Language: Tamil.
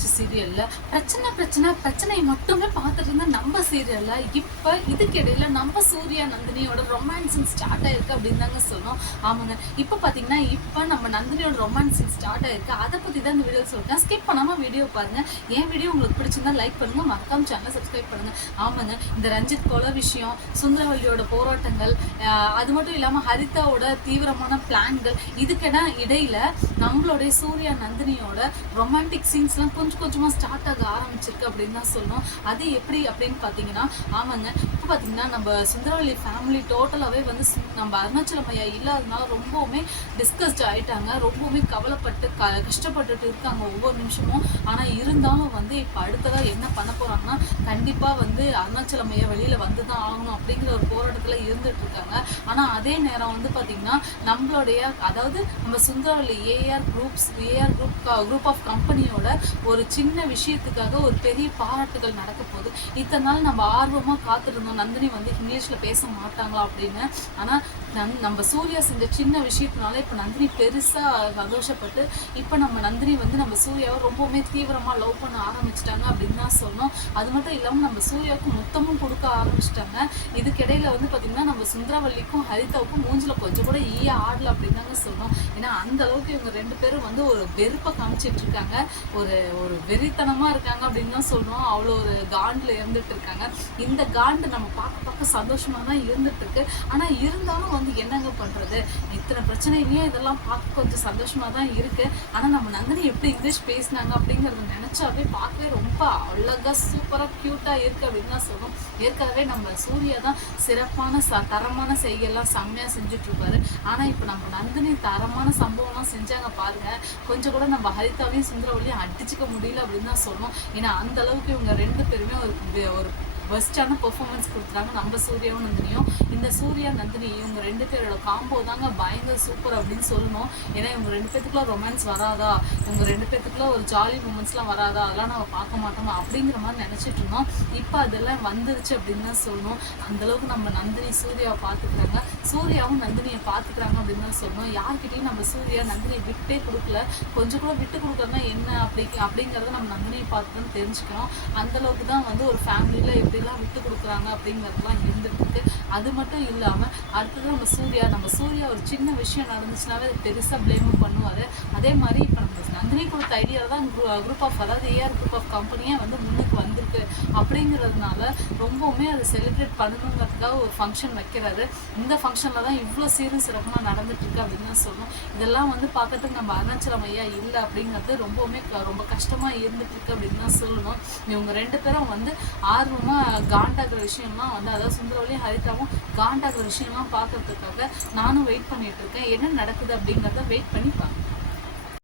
ஆயிடுச்சு சீரியல்ல. பிரச்சனை பிரச்சனை பிரச்சனையை மட்டுமே பார்த்துட்டு இருந்த நம்ம சீரியல்ல இப்ப இதுக்கு இடையில நம்ம சூர்யா நந்தினியோட ரொமான்சிங் ஸ்டார்ட் ஆயிருக்கு அப்படின்னு தாங்க சொன்னோம். ஆமாங்க, இப்ப பாத்தீங்கன்னா இப்ப நம்ம நந்தினியோட ரொமான்சிங் ஸ்டார்ட் ஆயிருக்கு. அதை பத்தி தான் இந்த வீடியோ சொல்லிட்டேன். ஸ்கிப் பண்ணாம வீடியோ பாருங்க. என் வீடியோ உங்களுக்கு பிடிச்சிருந்தா லைக் பண்ணுங்க, மறக்காம சேனலை சப்ஸ்கிரைப் பண்ணுங்க. ஆமாங்க, இந்த ரஞ்சித் கொலை விஷயம், சுந்தரவல்லியோட போராட்டங்கள், அது மட்டும் இல்லாம ஹரிதாவோட தீவிரமான பிளான்கள், இதுக்கென இடையில நம்மளுடைய சூர்யா நந்தினியோட ரொமான்டிக் சீன்ஸ்லாம் கொஞ்சம் கொஞ்சமாக ஸ்டார்ட் ஆக ஆரம்பிச்சிருக்கு அப்படின்னு தான் சொல்லணும். அது எப்படி அப்படின்னு பார்த்தீங்கன்னா, ஆமாங்க, இப்போ பார்த்தீங்கன்னா நம்ம சுந்தரவல்லி ஃபேமிலி டோட்டலாகவே வந்து நம்ம அருணாச்சலம் ஐயா இல்லாததுனால ரொம்பவுமே டிஸ்கஸ்ட் ஆகிட்டாங்க. ரொம்பவுமே கவலைப்பட்டு கஷ்டப்பட்டுட்டு இருக்காங்க ஒவ்வொரு நிமிஷமும். ஆனால் இருந்தாலும் வந்து இப்போ அடுத்ததாக என்ன பண்ண போகிறாங்கன்னா, கண்டிப்பாக வந்து அருணாச்சலம் ஐயா வெளியில் வந்து தான் ஆகணும் அப்படிங்கிற ஒரு போராட்டத்தில் இருந்துட்டு இருக்காங்க. ஆனால் அதே நேரம் வந்து பார்த்தீங்கன்னா நம்மளுடைய அதாவது நம்ம சுந்தரவல்லி ஏஆர் குரூப் ஆஃப் கம்பெனியோட ஒரு சின்ன விஷயத்துக்காக ஒரு பெரிய பாராட்டுகள் நடக்க போகுது. இத்தனை நாள் நம்ம ஆர்வமாக காத்திருந்தோம் நந்தினி வந்து இங்கிலீஷில் பேச மாட்டாங்களா அப்படின்னு. ஆனால் நம்ம சூர்யா செஞ்ச சின்ன விஷயத்தினால இப்போ நந்தினி பெருசாக சந்தோஷப்பட்டு இப்போ நம்ம நந்தினி வந்து நம்ம சூர்யாவை ரொம்பவுமே தீவிரமாக லவ் பண்ண ஆரம்பிச்சிட்டாங்க அப்படின்னு தான் சொன்னோம். அது மட்டும் இல்லாமல் நம்ம சூர்யாவுக்கு மொத்தமும் கொடுக்க ஆரம்பிச்சிட்டாங்க. இதுக்கிடையில் வந்து பார்த்திங்கன்னா நம்ம சுந்தரவல்லிக்கும் ஹரிதாவுக்கும் மூஞ்சில் கொஞ்சம் கூட ஆடல அப்படின்னு தாங்க சொன்னோம். ஏன்னா அந்த அளவுக்கு இவங்க ரெண்டு பேரும் வந்து ஒரு வெறுப்பை காமிச்சிட்டு இருக்காங்க, ஒரு வெறித்தனமாக இருக்காங்க அப்படின்னு தான் சொல்கிறோம். அவ்வளோ ஒரு காண்டில் இருந்துட்டு இருக்காங்க. இந்த காண்டு நம்ம பார்க்க பார்க்க சந்தோஷமாக தான் இருந்துட்டு இருக்கு. ஆனால் இருந்தாலும் வந்து என்னங்க பண்ணுறது, இத்தனை பிரச்சனையிலையும் இதெல்லாம் பார்க்க கொஞ்சம் சந்தோஷமாக தான் இருக்குது. ஆனால் நம்ம நந்தினி எப்படி இங்கிலீஷ் பேசினாங்க அப்படிங்கிறத நினச்சாவே பார்க்கவே ரொம்ப அழகாக சூப்பராக க்யூட்டாக இருக்குது அப்படின்னு தான் சொல்கிறோம். ஏற்கனவே நம்ம சூர்யா தான் சிறப்பான தரமான செய்கையெல்லாம் செம்மையாக செஞ்சுட்ருப்பாரு. ஆனால் இப்போ நம்ம நந்தினி தரமான சம்பவம்லாம் செஞ்சாங்க பாருங்க. கொஞ்சம் கூட நம்ம ஹரிதாவையும் சுந்தரவல்லியும் அடிச்சுக்க முடியல அப்படின்னு தான் சொல்லணும். ஏன்னா அந்த அளவுக்கு இவங்க ரெண்டு பேருமே ஒரு பெஸ்ட்டான பெர்ஃபார்மன்ஸ் கொடுத்துறாங்க நம்ம சூர்யாவும் நந்தினியும். இந்த சூர்யா நந்தினி இவங்க ரெண்டு பேரோட காம்போ தாங்க பயங்கர சூப்பர் அப்படின்னு சொல்லணும். ஏன்னா இவங்க ரெண்டு பேத்துக்குலாம் ரொமான்ஸ் வராதா, இவங்க ரெண்டு பேத்துக்குலாம் ஒரு ஜாலி மூமெண்ட்ஸ்லாம் வராதா, அதெல்லாம் நம்ம பார்க்க மாட்டோமா அப்படிங்கிற மாதிரி நினச்சிட்டு இருந்தோம். இப்போ அதெல்லாம் வந்துருச்சு அப்படின்னு தான் சொல்லணும். அந்தளவுக்கு நம்ம நந்தினி சூர்யாவை பார்த்துக்கிறாங்க, சூர்யாவும் நந்தினியை பார்த்துக்கிறாங்க அப்படின்னு தான் சொல்லணும். யார்கிட்டையும் நம்ம சூர்யா நந்தினியை விட்டே கொடுக்கல. கொஞ்சம் கூட விட்டு கொடுக்கறதுனா என்ன அப்படிங்கிறத நம்ம நந்தினியை பார்த்து தான் தெரிஞ்சுக்கணும். அந்தளவுக்கு தான் வந்து ஒரு ஃபேமிலியில் எப்படிலாம் விட்டு கொடுக்குறாங்க அப்படிங்கிறதுலாம் இருந்துட்டு இருக்கு. அது மட்டும் இல்லாமல் அடுத்தது நம்ம சூர்யா ஒரு சின்ன விஷயம் நடந்துச்சுனாவே அது பெருசாக ப்ளேமும் பண்ணுவார். அதே மாதிரி இப்போ நம்ம நந்தினி கொடுத்த ஐடியாவில் தான் குரூப் ஆஃப் அதாவது ஏஆர் குரூப் ஆஃப் கம்பெனியே வந்து முன்னுக்கு வந்திருக்கு. அப்படிங்கிறதுனால ரொம்பவுமே அதை செலிப்ரேட் பண்ணணுங்கிறதுக்காக ஒரு ஃபங்க்ஷன் வைக்கிறாரு. இந்த ஃபங்க்ஷனில் தான் இவ்வளோ சீரும் சிறப்பாக நடந்துட்டுருக்கு அப்படின்னு தான் சொல்லணும். இதெல்லாம் வந்து பார்க்கறதுக்கு நம்ம அருணாச்சலம் ஐயா இல்லை அப்படிங்கிறது ரொம்பவுமே ரொம்ப கஷ்டமாக இருந்துட்டுருக்கு அப்படின்னு தான் சொல்லணும். இவங்க ரெண்டு பேரும் வந்து ஆர்வமாக காண்டாகிற விஷயம்லாம் வந்து அதாவது சுந்தரவல்லியும் ஹரிதாவும் காண்டாகிற விஷயம்லாம் பார்க்கறதுக்காக நானும் வெயிட் பண்ணிட்டு இருக்கேன். என்ன நடக்குது அப்படிங்கிறத வெயிட் பண்ணி பார்க்கணும்.